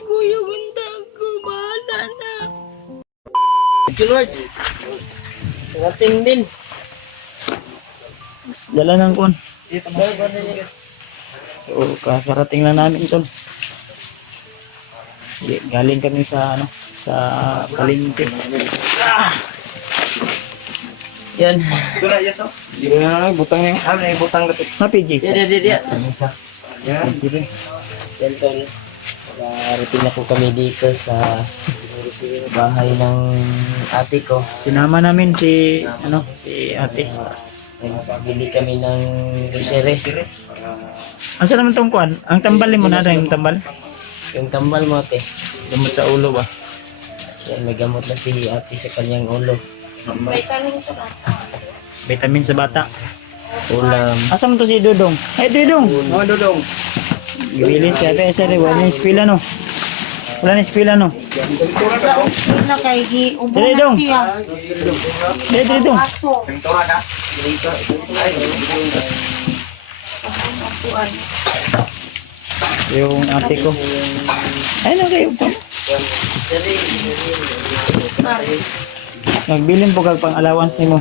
Kuya, ganda ko. Bahala na. Thank you, Lord. Rating din. Dala ng kon. So, kakarating lang namin tol. Galing kami sa ano, sa palengke. Yan. Ito na, yes, oh. Hindi na butang niya. May butang kapit. Na PG. Yan. Yan. Yan, tol. Narating na po kami dito sa bahay ng ate ko. Sinama namin si ano, si ate. Nagbili kami ng grocery. Asa naman tong kuan? Ang tambalin mo na yung tambal. Yung tambal mo, ate. Gamot sa ulo ba? Yan, may gamot na si ate sa kanyang ulo. Vitamin sa bata. Vitamin sa bata. Ulam. Asa man to si Dudong? Ay Dudong. Mga dudong. Gibilin si ate sa wala na eskwela no. Wala na eskwela no. Na kay giubo Dili, na dong. siya. Dudong. Aso. Pintura ka. Yung ate ko. Ay na kayo po. Nagbilin po kag pang allowance nimo.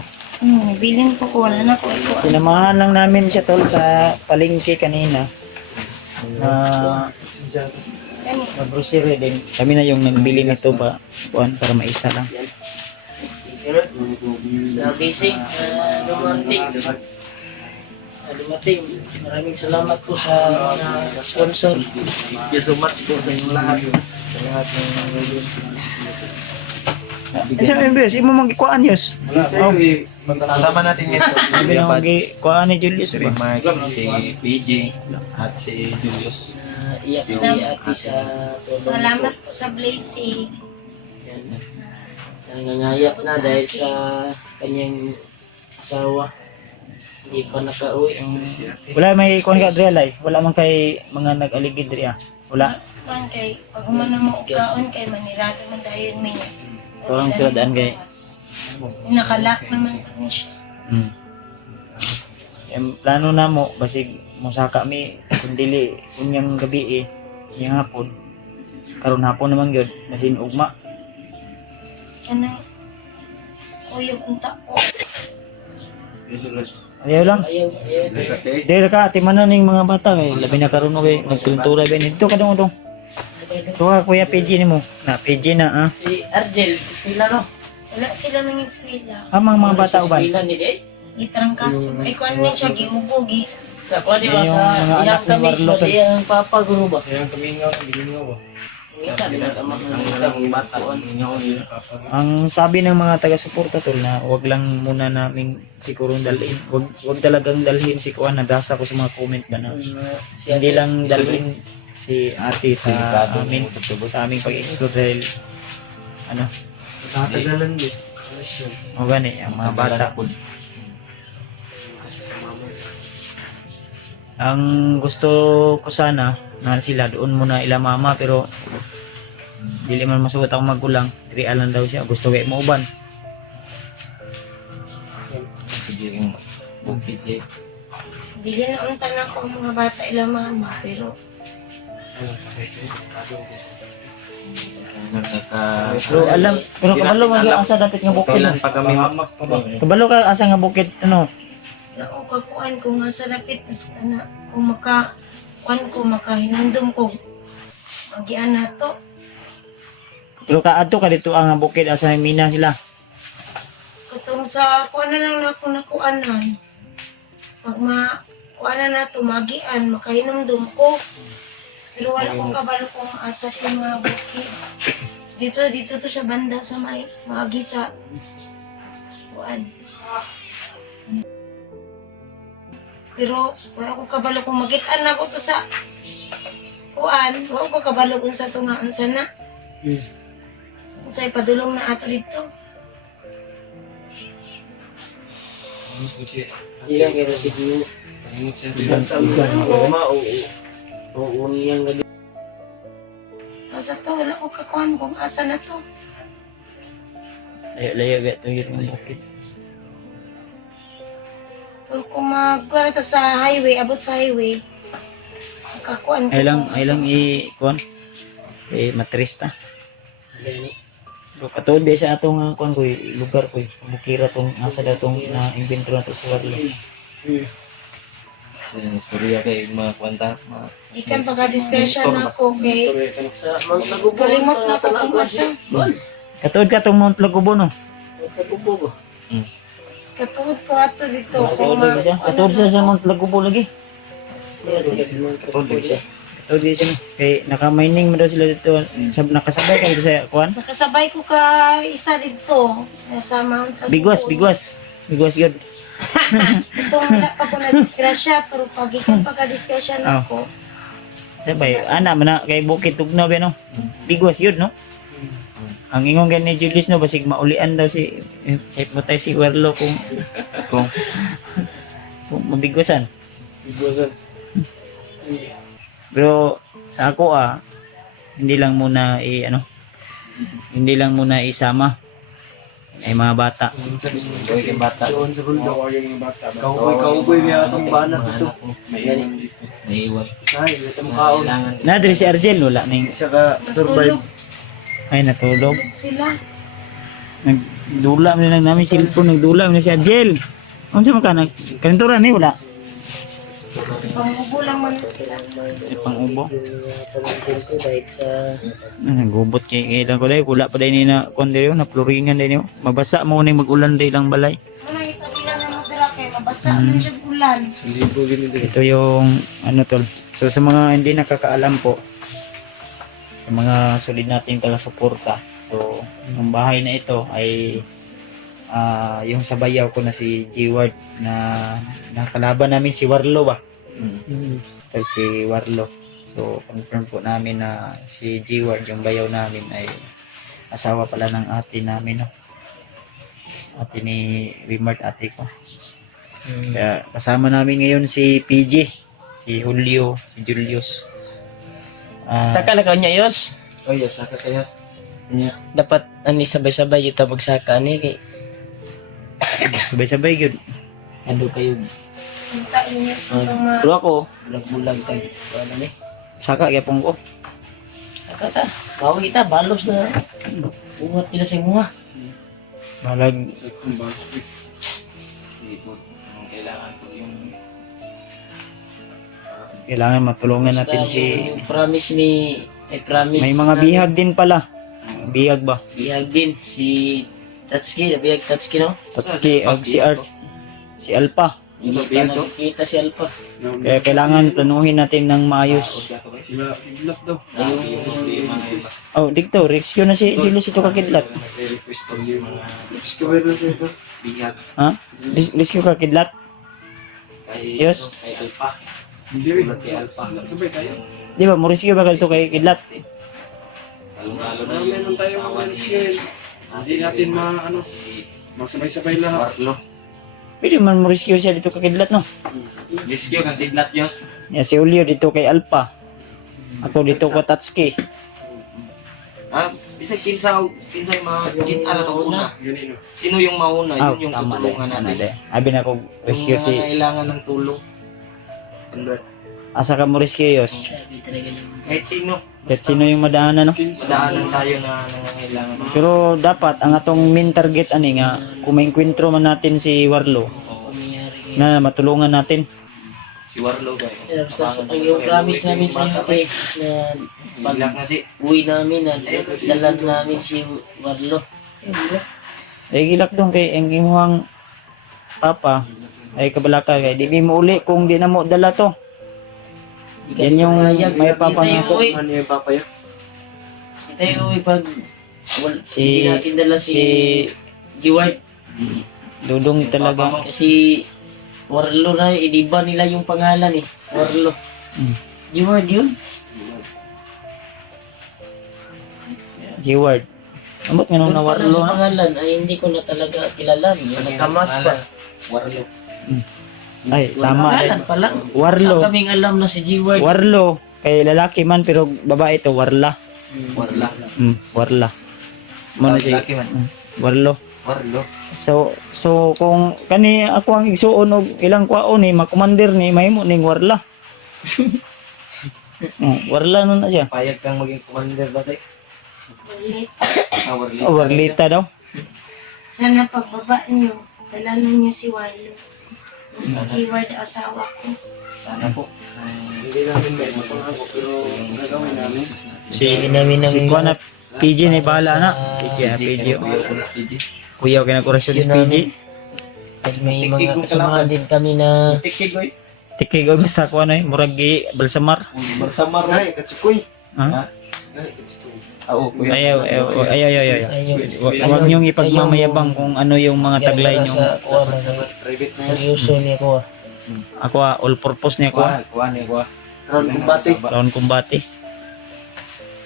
Bilin ko ko. Wala na ko. Sinamahan lang namin siya tol sa palengke kanina. Na grocery din. Kami na yung nagbili nito ba kuan para maisa lang. Nagising. Dumating. Maraming salamat po sa mga sponsor. Thank you so much po sa inyong lahat. Sa lahat ng Isa MBS, imo magikuan yus. Kasama natin ito. Sabi na magikuan ni Julius Si ba? Mark, si PJ, at si Julius. iyak si ate sa tulong. Salamat po sa blessing. Yan. Nangangayak na dahil sa kanyang asawa. Hindi pa nakauwi. Wala may kuan ka Adriel ay. Wala man kay mga nag-aligid diri ah. Wala. Man kay pag umano mo kaon kay manirado man dayon may. Torang sila daan kay. Nakalak naman pa niya siya. Yung plano na mo basig musaka mi kun dili unyang gabi yung hapon. Karon hapon naman gyud nasin ugma. Kanang uyog unta ko. Ayaw lang. Ayaw. Dili ka timanan ning mga bata kay labi na karon kay nagkultura ba nito kadong dong. Tuwa kuya PG nimo. Na PG na ah. Si Argel, eskwela no? Wala sila nang eskwela. Amang mga bata uban. Eskwela ni Day. Gitrangkaso. Ay kuan niya siya giubo gi. Sa kuha di ba Yung sa mga anak iyak ni kami Marlo, sa iyang papa guro ba? Sayang kamingaw, bilingaw ba? Ika di ba amang Ang bata, mingaw nila. Ang sabi ng mga taga-suporta tol na wag lang muna naming siguro dalhin. Wag talagang dalhin si Kuan, nabasa ko sa mga comment ba na. Hindi lang dalhin si ate sa amin sa aming pag-explore dahil ano, Tatagalan din. o gani, ang mga bata. Ang gusto ko sana na sila doon muna ila mama pero dili man masuot ang magulang, trialan daw siya, gusto kay mo uban. Sige yung bukit eh. Bili na unta na ko ang mga bata ila mama pero Pero alam, pero kabalo man gyud asa dapat nga bukid. Kailan pa kami mamak pa ba? Kabalo ka asa nga bukid ano? nao kakuan ko nga sa lapit basta na kung kuan ko makahinumdum ko magian na to. Pero kaadto ka dito ang bukid asa mina sila. Katong sa kuan na lang na ako nakuanan. Pag kuanan na to magian makahinumdum ko. Pero wala akong kabalo kung asa ko nga bukid. Dito to siya banda sa may maagi sa kuan. Pero wala akong kabalo kung magitan na ko to sa kuan. Wala akong kabalo kung sa to nga unsa na. Kung sa ipadulong na ato dito. Sila nga na siguro. Isang taon na oo niyang gabi. Asa to, wala akong kakuan kung asa na to. Layo-layo ga to yung bukid. kung magkuha ta sa highway, abot sa highway, kakuan ko. Ay lang kung kuan. Matrista. Pero katuod ba siya atong kuan ko lugar ko bukira tong asa daw tong invento na to sa Warlo. Istorya kay mga kwanta. Ikan pagka-discretion na ako kay kalimot na ko kung asa. Katuod ka tong Mount Lagubo no. Katuod ko ato dito. Kung Katuod siya sa Mount Lagubo lagi. Katuod siya. Katuod siya no. Kay naka-mining mo daw sila dito. Nakasabay kayo sa kuan. nakasabay ko ka isa dito. Nasa Mount Lagubo. Bigwas yun. Itong wala pa ko na-disgrasya, pero pag ikan pagka-disgrasya na ako, Sabay, man na kay Bukit Tugnaw ba no? Bigwas yun no? Ang ingong gan ni Julius no basig maulian daw si mo tayo si Warlo kung mabigwasan. Pero sa ako hindi lang muna isama ay mga bata. Yung bata. Kauboy niya itong banat ito. May iwan. Ay, itong kaon. Na diri si Argel wala ning Isa ka survive. ay natulog. sila. Nagdula man lang namin cellphone, nagdula man si Argel. Unsa man ka kalenturan ni wala. Pangubo lang man sila. Ay pang-ubo. Pamangkin ko dahil sa Nagubot kay ilang ko dai wala pa dai ni na kon dai na floringan dai ni. Mabasa mo ni mag-ulan dai lang balay. Muna ito bilang na madala kay mabasa man siya ulan. Ito yung tol. So sa mga hindi nakakaalam po sa mga solid nating taga-suporta. So ang bahay na ito ay yung sa bayaw ko na si G-Ward na nakalaban namin si Warlo ba? Ito si Warlo. So confirm po namin na si G-Ward yung bayaw namin ay asawa pala ng ate namin no. Ate ni Wimart ate ko. Kaya kasama namin ngayon si PG, si Julio, si Julius. Saka na kanya yos. Oh yes, saka kaya. Dapat ani sabay-sabay yung tabag saka ni kay Sabay-sabay yun. ando kayo Punta inyo itong mga Pero ako, bulag-bulag tayo. Ano ni? saka gyapon ko. Saka ta. Kaw kita balos na. Buhat nila sa mga. Malag kailangan matulungan natin si Yung promise ni promise. may mga bihag din pala. Bihag ba? Bihag din si Tatsuki, bihag Tatsuki no? Tatsuki si Art, si Alpha. Hindi pa nakikita si Alpha. Kaya kailangan planuhin natin ng maayos. Oh, dito, rescue na si Julius ito kakidlat. Discover na siya ito. Ha? Rescue kakidlat? Yes. Di ba, mo rescue ba ito kay kidlat? Meron tayo mga skill. Hindi natin masabay-sabay lahat. Pwede man mo rescue siya dito kay kidlat no? Rescue kang tiglat yos. Yeah, si Julio dito kay Alpha. Ako dito ko Tatsuki. Bisag kinsa yung mga kita na itong una. Ganito. Sino yung mauna? Ah, Yun yung tama tutulungan din. natin. Abi na ko rescue Yung si mga kailangan ng tulong. asa ka mo rescue yos. Sabi talaga yung Kahit sino. Kahit sino yung madaanan no? Madaanan tayo na nangangailangan. Pero dapat ang atong main target ani nga kung maengkwentro man natin si Warlo pumayari na matulungan natin. Si Warlo ba? yung promise namin sa iyo te na pag Bilak na si. uwi namin na dalan namin si Warlo. Ay gilak dong kay ang imuhang papa ay kabalaka kay di mo uli kung di na mo dala to. Yan yung may papa Kita nga yung to. uwi. Ano yung papa yun? Kita yung uwi pag Si- hindi natin dala si G-Ward. Dudong talaga. Kasi Warlo na, iniba nila yung pangalan eh. Warlo. G-Ward yun? G-word. Ambot nga nung Yung pala nawarlo sa na. pangalan ay hindi ko na talaga kilala. Nagkamas pa. Warlo. Ay, tama. Pangalan pa lang. Warlo. Kaming alam na si G-Ward. Warlo. Kay lalaki man pero babae to, Warla. Warla. Warla. Muna si Laki man. Warlo. Warlo. So kung kani ako ang igsuon og ilang kwaon ni makomander ni mahimo ning warla. Warla nun na siya. Payag kang maging commander dati. Ulit. Warlo. Warlita daw. Sana pagbaba niyo, dalanan niyo si Warlo. O si G-Ward, asawa ko. Sana po. Hindi namin may mapangako pero gagawin namin. Sige namin ng Si Kuan na PJ na bahala na. PJ. Kuya kay nag-orasyon si PJ. At may mga kasama din kami na Tikigoy. Tikig og basta ko ano murag gi balsamar. Balsamar na. Katsukoy. Ha? Oo, kuya. Ayaw. Ayaw. Huwag niyong ipagmamayabang kung ano yung mga taglay niyo. sa kuha Private na yan. seryoso niya ko. Ako all purpose niya ko. Kuha niya, kuha. Ron kumbate. Lawan kumbate.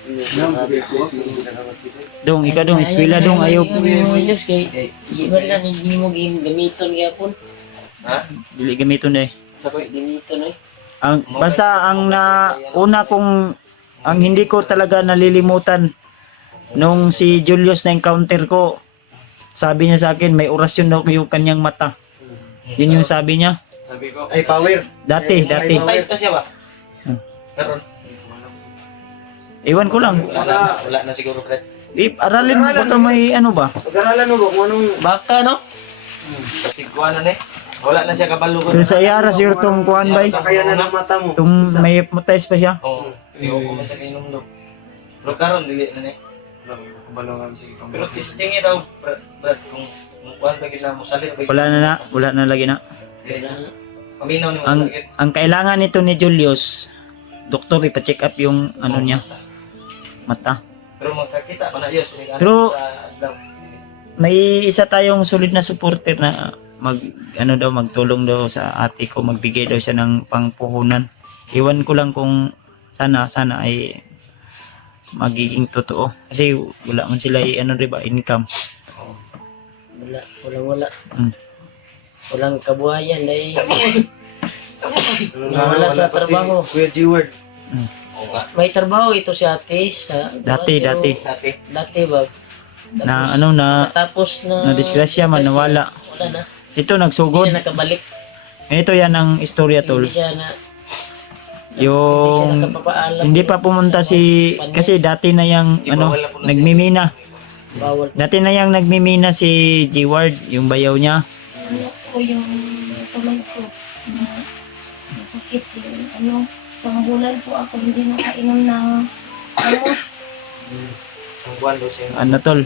Nang bigay ko. Dong, ikaw dong, eskwela dong, ayaw. Ilos kay di ba lang hindi mo gamiton gyapon. Ha? Dili gamiton eh. Gamiton eh. Basta ang una kong ang hindi ko talaga nalilimutan nung si Julius na encounter ko, sabi niya sa akin may orasyon daw yung kanyang mata. Yun yung sabi niya. Sabi ko, Ay, power. Dati. Baptize pa siya ba? Karon. Iwan ko lang. Wala na siguro, Fred. Aralin mo baka may ano ba? pag-aralan mo ba kung anong Baka no? Kasi kuha na wala na siya kabalo. Pero sa iyara siguro tong kuhan bay. kakayanan ng mata mo? Tung may hypnotize pa siya. Oo. Ayoko man sa kainom do. Pero karon dili na ni. Balongan si Pero testing daw, Brad, kung kuha lagi na mo salit. Wala na lagi na. Paminaw ni mo Ang lagi. ang kailangan nito ni Julius, doktor ipa-check up yung ano niya, mata. Pero magkakita pa na Diyos. Pero- sa adlaw. May isa tayong solid na supporter na magtulong daw sa ate ko, magbigay daw siya ng pangpuhunan. Iwan ko lang kung sana ay magiging totoo. Kasi wala man sila income. Wala. Hmm. Walang kabuhayan dahil wala sa trabaho. Kuya G-Word. Oo nga. May trabaho ito si ate sa Dati. Dati. ba? Na Tapos na disgrasya man, nawala. Wala na. Ito Hindi nagsugod. na nakabalik. Ito yan ang istorya tol. Hindi siya Yung nakapapaalam. hindi pa pumunta kasi dati na yang nagmimina. Bawal. Dati na yang nagmimina si G-Ward, yung bayaw niya. Ano ko yung samay ko. Masakit yung isang bulan po ako hindi nakainom ng gamot. Isang buwan daw siya. Ano tol,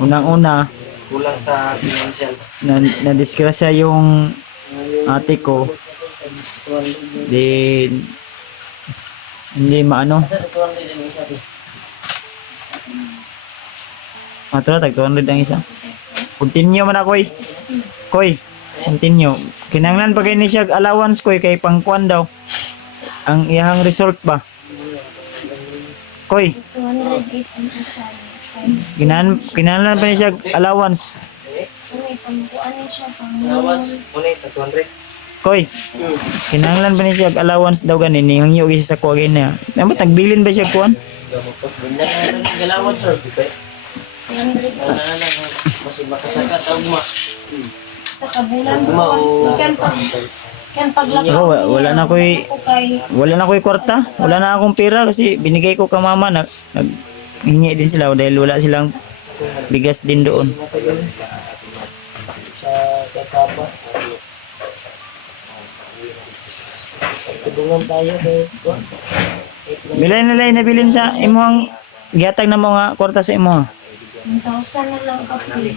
unang-una Kulang sa financial. na disgrasya yung ate ko. Then hindi maano. Matula tag 200 ang isa. Continue man ako Koy, continue. Kinanglan pa kay ni siya allowance koy kay pangkuan daw. Ang iyang result ba? Koy, 208 ang isa. kinanglan pa ni siya allowance. May pangkuan siya pang Unay, 200. Koy, kinanglan pa ni siya allowance daw ganin ni yung yugi sa kuha na. Namo tagbilin ba siya kuan? Galawan sir. 200 Masih makasakat ang mga. sa kabulan po. Kan paglaki Ako, wala na ko'y kwarta. Wala na akong pera kasi binigay ko ka mama na naghingi din sila dahil wala silang bigas din doon. Sa Kataba. Tulungan tayo kay Kuan. Bilay nabilin sa imuhang gihatag na mga kwarta sa imo. 1,000 na lang kapit.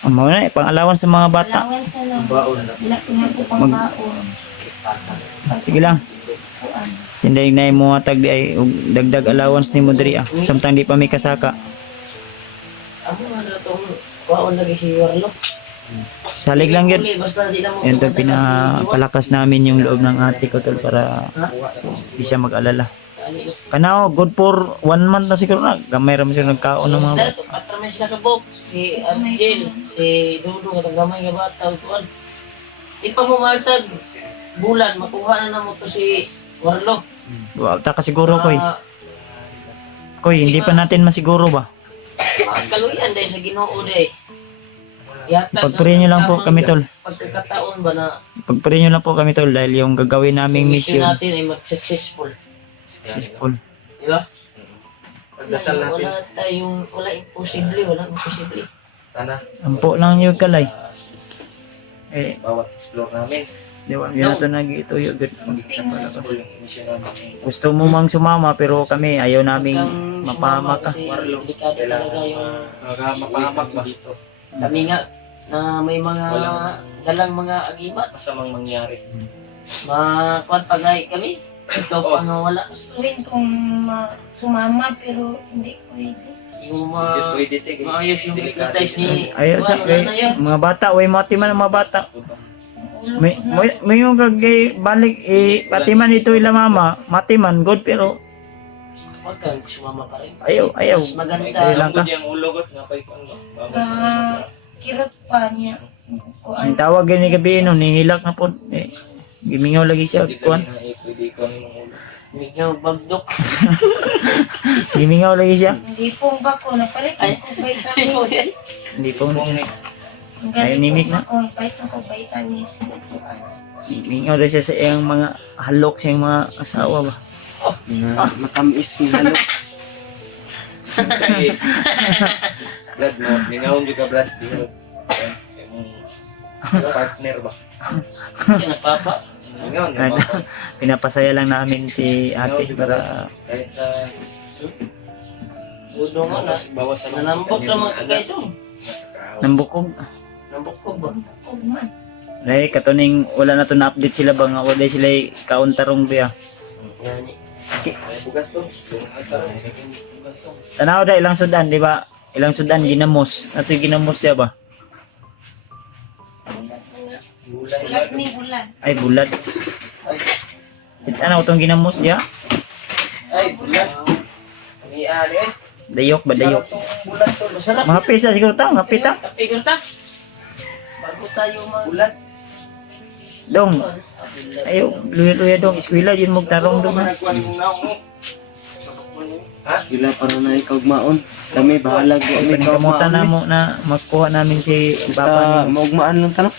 Amo na pang allowance sa mga bata. Allowance na lang. Wala nga po pang baon. Sige lang. Kuan. Sinday na mo hatag di ay ug dagdag allowance ni mo diri samtang di pa may kasaka. Amo na itong kuwaon lagi si Warlo. Salig lang yun. Basta di na mo. Yan to pinapalakas namin yung loob ng ate ko tol para di siya mag-alala. Kanao, good for 1 month na siguro na. Gamay ram siya nagkaon ng mga Basta ito, patra may sila kabok. Si Arjel, si Dudu, katang gamay nga bata, tuwan. Di pa mo matag bulan, makuha na mo to si Warlo. Wow, taka siguro koy. Koy, hindi pa natin masiguro ba? Kaluyan dahil sa Ginoo dahil. Yata Pagpurihin nyo lang po kami, tol. Pagkakataon ba na Pagpurihin nyo lang po kami, tol, dahil yung gagawin naming mission mission. natin ay mag-successful. Successful. Di ba? Pagdasal natin. Wala imposible, walang imposible. Sana Ampo lang yung kalay. Eh, bawat explore namin. di ba? Yun na ito nag-ituyo. Successful yung mission namin. Gusto mo mang sumama, pero kami ayaw naming Huwag kang mapahamak ka. sumama kasi delikado talaga yung Mapahamak ba? Dito. kami nga na may mga dalang mga agimat. Masamang mangyari. Makuan pagay kami. Ikaw pa nga wala. Gustuhin kong sumama pero hindi pwede. Yung Hindi pwede tigil. maayos yung Delikado. exercise ni Ayaw sa Wala na yun. mga bata, way matiman ang mga bata. Ang ulo May ko na. may yung kagay balik patiman ito ila mama, matiman good pero Huwag kang sumama pa rin. ayaw. Mas maganda. Ayaw lang ka. Yung ulogot nga pa ikaw. Kirot pa niya. Ang Kuan. tawag ni gabi no, nihilak na po. Eh, gimingaw lagi siya kuan. Pwede ikaw ng ulo. Medyo bagdok. Gimingaw lagi siya. Hindi pong bako. Napalit Ay. ko vitamins. Hindi po Ang Ay, galing nimik po na. ako. Palit ko vitamins. Kuan. gimingaw daw siya sa iyang mga halok sa iyang mga asawa ba. Matamis ni halo. Brad mo, ningaon juga Brad. Yung partner ba? Kasi nagpapa. Ningaon, Ano? yung mga Pinapasaya lang namin si ate para kahit sa Udo nga na. Bawas sa Nanambok naman kagay ito. nambukog. Nambok ko ba? Huwag man. Dahil katuning wala na to na-update sila ba nga wala sila kauntarong biya. Yani. bugas to. Yung altar. Tanaw da ilang sudan, di ba? Ilang sudan ginamos. Ato yung ginamos diya ba? Bulat ni bulan. Ay bulad. Ano itong ginamos diya? Ay, bulas. Ang iari eh. Dayok ba dayok? Sarap tong bulas to. Masarap. Mga pisa siguro tao, nga pita. Kape ko ta. Bago tayo mag... Bulat. Dong, ayo luya-luya dong eskwela yun mo tarong dong. Ha? Nagkuhan yung naong mo. Ha? Wala para na ikaw maon. Kami bahala ko kami ikaw Pinamutan na maon. mo na makuha namin si Basta Papa ni. maugmaan lang tanong.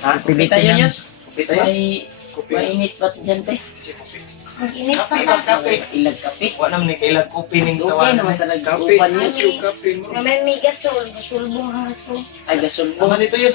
Ah, Kape tayo, pilitin Yos. Kita yun. Mainit ba ito dyan, te? Mag-init pa Kape ta. ba kape? Ilag kape. Wala naman ni kailag opening Okay tawanan. naman talaga. Kape. Upan niya. Kape mo. Naman may gasol. Gasulbong ang gasol. Ay, gasol Naman dito Yus.